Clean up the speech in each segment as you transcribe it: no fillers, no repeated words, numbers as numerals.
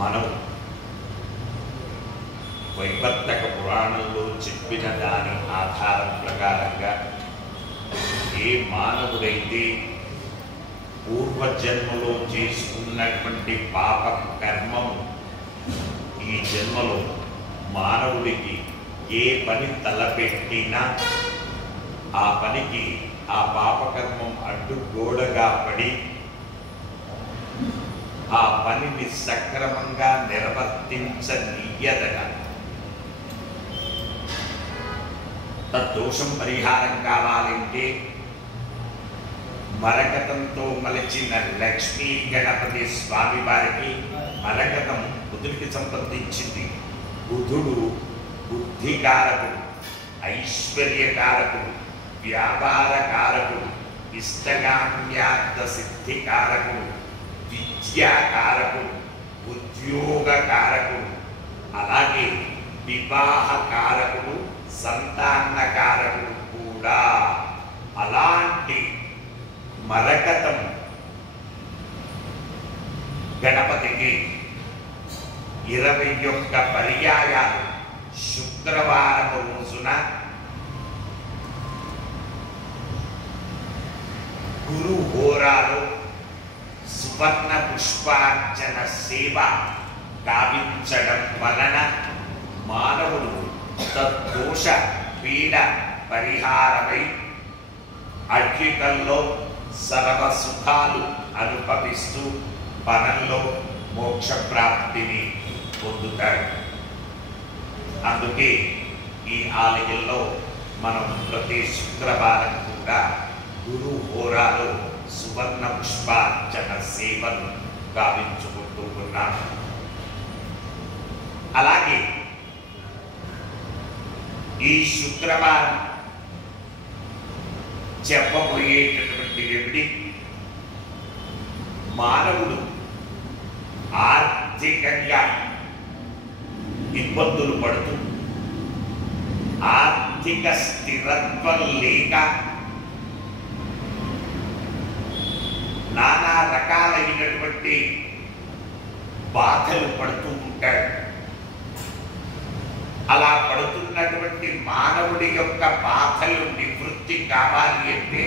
మనం వైవర్తక పురాణంలో చెప్పిన దాని ఆధారం ప్రకారంగా ఏ మానవుడైతే పూర్వజన్మలో చేసుకున్నటువంటి పాప కర్మం ఈ జన్మలో మానవుడికి ఏ పని తలపెట్టినా ఆ పనికి ఆ పాపకర్మం అడ్డుగోడగా పడి ఆ పనిని సక్రమంగా నిర్వర్తించనీయదగా తద్దోషం పరిహారం కావాలంటే మరకతంతో మలచిన లక్ష్మీ గణపతి స్వామి వారికి మరకతం బుధుడికి సంబంధించింది. బుధుడు బుద్ధికారకుడు, ఐశ్వర్యకారకుడు, వ్యాపారకారకుడు, ఇష్టకామ్యార్థ సిద్ధికారకుడు, విద్యాకారకుడు, ఉద్యోగకారకుడు, అలాగే వివాహకారకుడు, సంతానకారకుడు కూడా. అలాంటి మరకతం గణపతికి 21 పర్యాయాలు శుక్రవారం రోజున గురు హోరాలో సువర్ణ పుష్పార్చన సేవ గావించడం వలన మానవుడు తద్దోష పీడ పరిహారమై అద్వితంలో సర్వ సుఖాలు అనుభవిస్తూ పరంలో మోక్ష ప్రాప్తిని పొందుతాడు. అందుకే ఈ ఆలయంలో మనం ప్రతి శుక్రవారం కూడా గురు హోరాలో సువర్ణ పుష్పార్చన సేవను గావించుకుంటూ ఉన్నాం. అలాగే ఈ శుక్రవారం చెప్పబోయేటటువంటి రెమెడీ మానవుడు ఆర్థికంగా ఇబ్బందులు పడుతూ ఆర్థిక స్థిరత్వం లేక నానా రకాలైనటువంటి బాధలు పడుతూ ఉంటాడు. అలా పడుతున్నటువంటి మానవుడి యొక్క బాధలు నివృత్తి కావాలి అంటే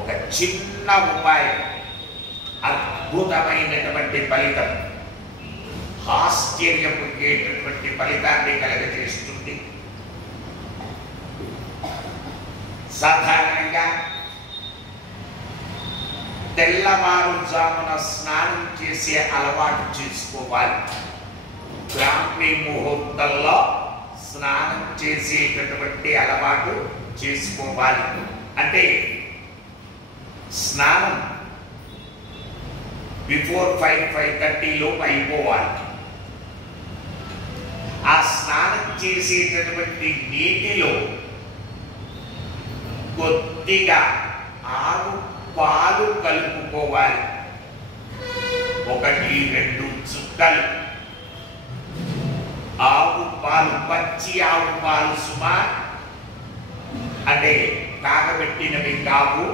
ఒక చిన్న ఉపాయం అద్భుతమైనటువంటి ఫలితం, ఆశ్చర్యపోయేటటువంటి ఫలితాన్ని కలగజేస్తుంది. సాధారణంగా తెల్లవారుజామున స్నానం చేసే అలవాటు చేసుకోవాలి. బ్రాహ్మీ ముహూర్తంలో స్నానం చేసేటటువంటి అలవాటు చేసుకోవాలి. అంటే స్నానం బిఫోర్ 5:30 లోపు అయిపోవాలి. ఆ స్నానం చేసేటటువంటి నీటిలో కొద్దిగా ఆవు పాలు కలుపుకోవాలి. 1-2 చుక్కలు ఆవు పాలు, పచ్చి ఆవు పాలు సుమా, అంటే కాగబెట్టినవి కావు,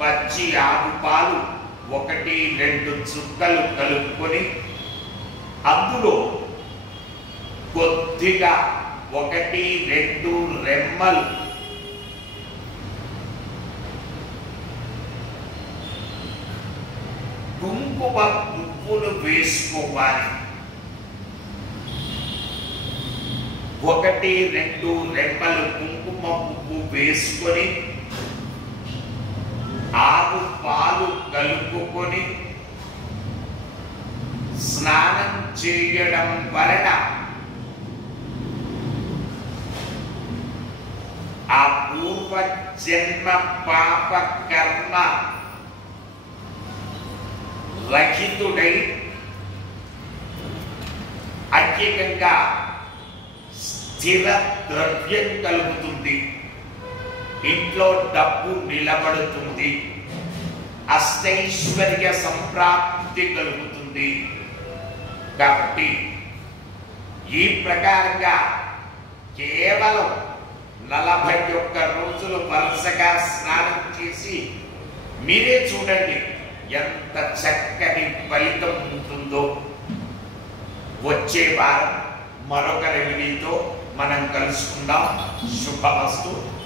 పచ్చి ఆవు పాలు 1-2 చుక్కలు కలుపుకొని అందులో కొద్దిగా 1-2 రెమ్మలు కుంకుమ పువ్వులు వేసుకోవాలి. 1-2 రెమ్మలు కుంకుమ పువ్వు వేసుకొని ఆవు పాలు కలుపుకొని స్నానం చేయడం వలన ఆ పూర్వ జన్మ పాప కర్మ రహితుడై అత్యధికంగా స్థిర ద్రవ్యం కలుగుతుంది, ఇంట్లో డబ్బు నిలబడుతుంది, అష్టైశ్వర్య సంప్రాప్తి కలుగుతుంది. కాబట్టి ఈ ప్రకారంగా కేవలం 41 రోజులు వరుసగా స్నానం చేసి మీరే చూడండి ఎంత చక్కని ఫలితం ఉంటుందో. వచ్చే వారం మరొక రెమెడీతో మనం కలుసుకుందాం. శుభమస్తు.